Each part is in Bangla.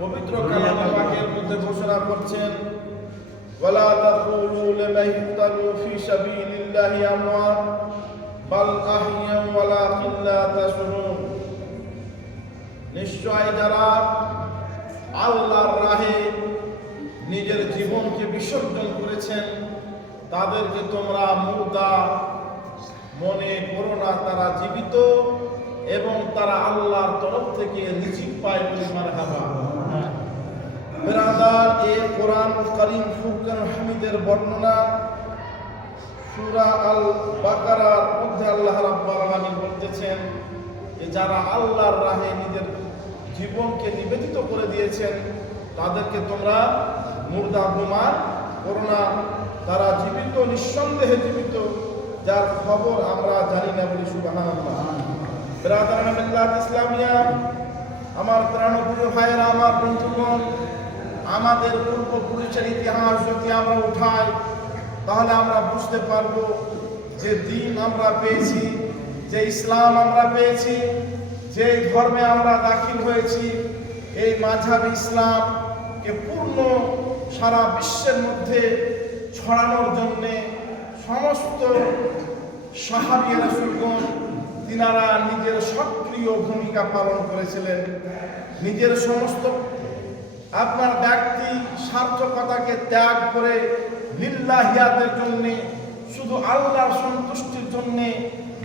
পবিত্র কালামে পাকের মধ্যে ঘোষণা করছেন, ওয়ালা তাকুলু লিমান ইহতালু ফি সাবিলিল্লাহি আমওয়াত, বাল আহইয়া ওয়ালাকিন লা তাশউরুন নিশ্চয় যারা আল্লাহর রাহে নিজের জীবনকে বিসর্জন করেছেন, তাদেরকে তোমরা মুর্দা মনে করো না, তারা জীবিত এবং তারা আল্লাহর তরফ থেকে রিজিক পায় বলে মারহাবা। বেরাদার, এ কোরআন করিম ফুরকান হামিদের বর্ণনা। সূরা আল বাকারার মধ্যে আল্লাহ রাব্বুল আলামিন বলতেছেন যে, যারা আল্লাহর রাহে নিজের জীবনকে নিবেদিত করে দিয়েছেন, তাদেরকে তোমরা মুর্দা গুমান করো না। তারা জীবিত, নিঃসন্দেহে জীবিত, যার খবর আমরা জানি না বলি, সুবহানাল্লাহ। ব্রাদারান ইসলামিয়া, আমার প্রাণপ্রিয় ভাইয়েরা, আমার বন্ধুগণ আমাদের পূর্বপুরুষের ইতিহাস যদি আমরা উঠাই, তাহলে আমরা বুঝতে পারব যে দিন আমরা পেয়েছি, যে ইসলাম আমরা পেয়েছি, যে ধর্মে আমরা দাখিল হয়েছি, এই মাঝাব ইসলামকে পূর্ণ সারা বিশ্বের মধ্যে ছড়ানোর জন্যে সমস্ত সাহাবি রাসূলগণ তিনারা নিজের সক্রিয় ভূমিকা পালন করেছিলেন। নিজের সমস্ত আপনার ব্যক্তি সার্থকতাকে ত্যাগ করে লিল্লাহিয়াতের জন্য, শুধু আল্লাহর সন্তুষ্টির জন্য,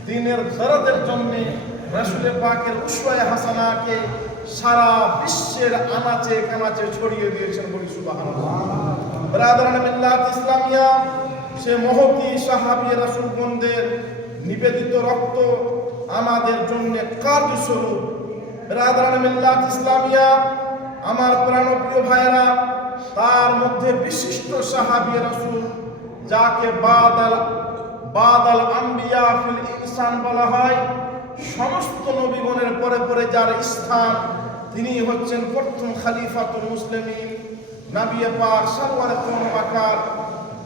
দিনের দরদের জন্য রাসূলের পাকের উসওয়ায়ে হাসানাকে সারা বিশ্বের আনাচে কানাচে ছড়িয়ে দিয়েছেন বলি মিল্লাত ইসলামিয়া, সে মহতি সাহাবী রাসূলগণদের নিবেদিত রক্ত আমাদের জন্য কার্যস্বরূপ। ব্রাদারান মিল্লাত ইসলামিয়া আমার প্রাণপ্রিয় ভাইয়েরা, তার মধ্যে বিশিষ্ট সাহাবী রাসূল, যাকে বাদাল বাদাল আম্বিয়া ফিল ইনসান বলা হয়, সমস্ত নবীগণের পরে পরে যার স্থান তিনি হচ্ছেন প্রথম খালিফাতুল মুসলিমিন নাবিয়ে পাক সরওয়ারে কোন আকার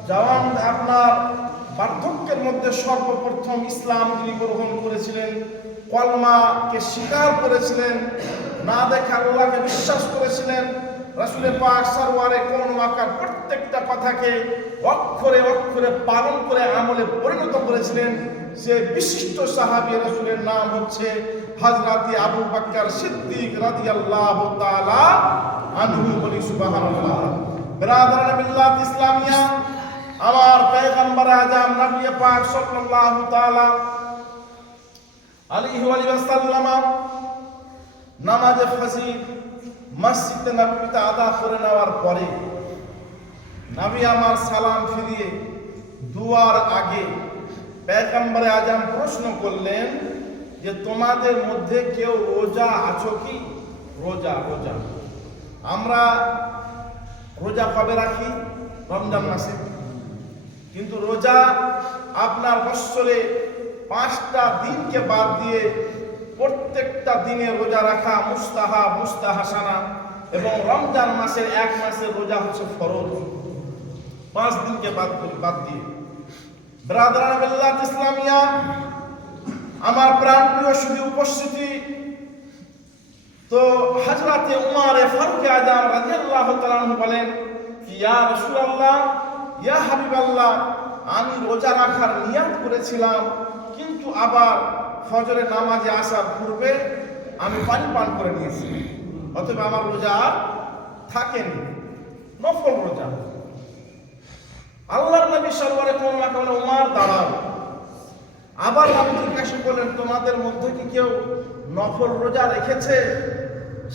জওয়ান আপনার বার্ধক্যের মধ্যে সর্বপ্রথম ইসলাম তিনি গ্রহণ করেছিলেন, কলমাকে স্বীকার করেছিলেন, না দেখে আল্লাহকে বিশ্বাস করেছিলেন, রাসুলের পাক সারওয়ারে কোন আকার প্রত্যেকটা কথাকে অক্ষরে অক্ষরে পালন করে আমলে পরিণত করেছিলেন। সে বিশিষ্ট সাহাবী রাসুলের নাম হচ্ছে হাজরাতি আবু বকর সিদ্দিক রাদিয়াল্লাহু তাআলা আনহু বলি সুবহানাল্লাহ। বিরাদরান ইসলামিয়া, আমার পয়গম্বর আজম নবী পাক সাল্লাল্লাহু তাআলা নবীতে আদা করে নেওয়ার পরে আমার সালাম ফিরিয়ে দুয়ার আগে প্রশ্ন করলেন যে, তোমাদের মধ্যে কেউ রোজা আছো কি? রোজা রোজা। আমরা রোজা কবে রাখি? রমজান মাসে। কিন্তু রোজা আপনার বৎসরে পাঁচটা দিনকে বাদ দিয়ে প্রত্যেকটা দিনে রোজা রাখা মুস্তাহা মুস্তাহাসানা এবং রমজান মাসের এক মাসের রোজা হচ্ছে ফরজ। পাঁচ দিনকে বাদ বাদ দিয়ে। ব্রাদারান ইসলামিয়া, আমার প্রাণপ্রিয় শুধু উপস্থিতি, তো হজরতে উমারে ফারুক আজম রাদিয়াল্লাহু তাআলা বলেন, ইয়া রাসূলুল্লাহ, ইয়া হাবিবাল্লাহ আমি রোজা রাখার নিয়ত করেছিলাম, কিন্তু আবার ফজরের নামাজে আসার পূর্বে আমি পানি পান করে নিয়েছি। অতএব আমার রোজা আর থাকেনি। নফল রোজা। আল্লাহর নবী সরবরে না কোন উমার, দাঁড়াও। আবার আমি জিজ্ঞাসা করলেন, তোমাদের মধ্যে কি কেউ নফল রোজা রেখেছে?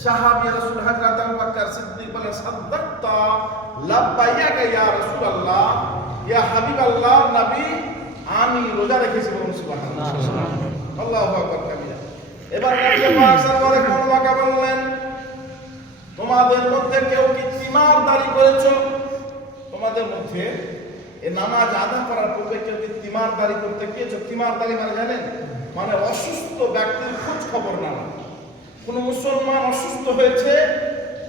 সাহাবী রাসূল হযরত আবু বকর সিদ্দিক বলেন, সাদ্দাক্তা লাব্বাইয়াকা ইয়া ইয়া হাবিবাল্লাহ নবী আমি রোজা রেখেছি বলুন সুবহানাল্লাহ। আল্লাহু আকবার কাবিরা এবার নবী পাক সাল্লাল্লাহু আলাইহি বললেন তোমাদের মধ্যে কেউ কি তিমারদারি করেছ? তোমাদের মধ্যে এ নামাজ আদা করার পূর্বে কেউ কি তিমারদারি করতে গিয়েছো? তিমারদারি মানে জানেন? মানে অসুস্থ ব্যক্তির খোঁজ খবর নেওয়া। কোন মুসলমান অসুস্থ হয়েছে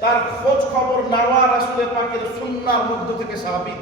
তার খোঁজ খবর নেওয়া রাসূলের পাকের সুন্নাহর মধ্য থেকে স্বাভাবিক।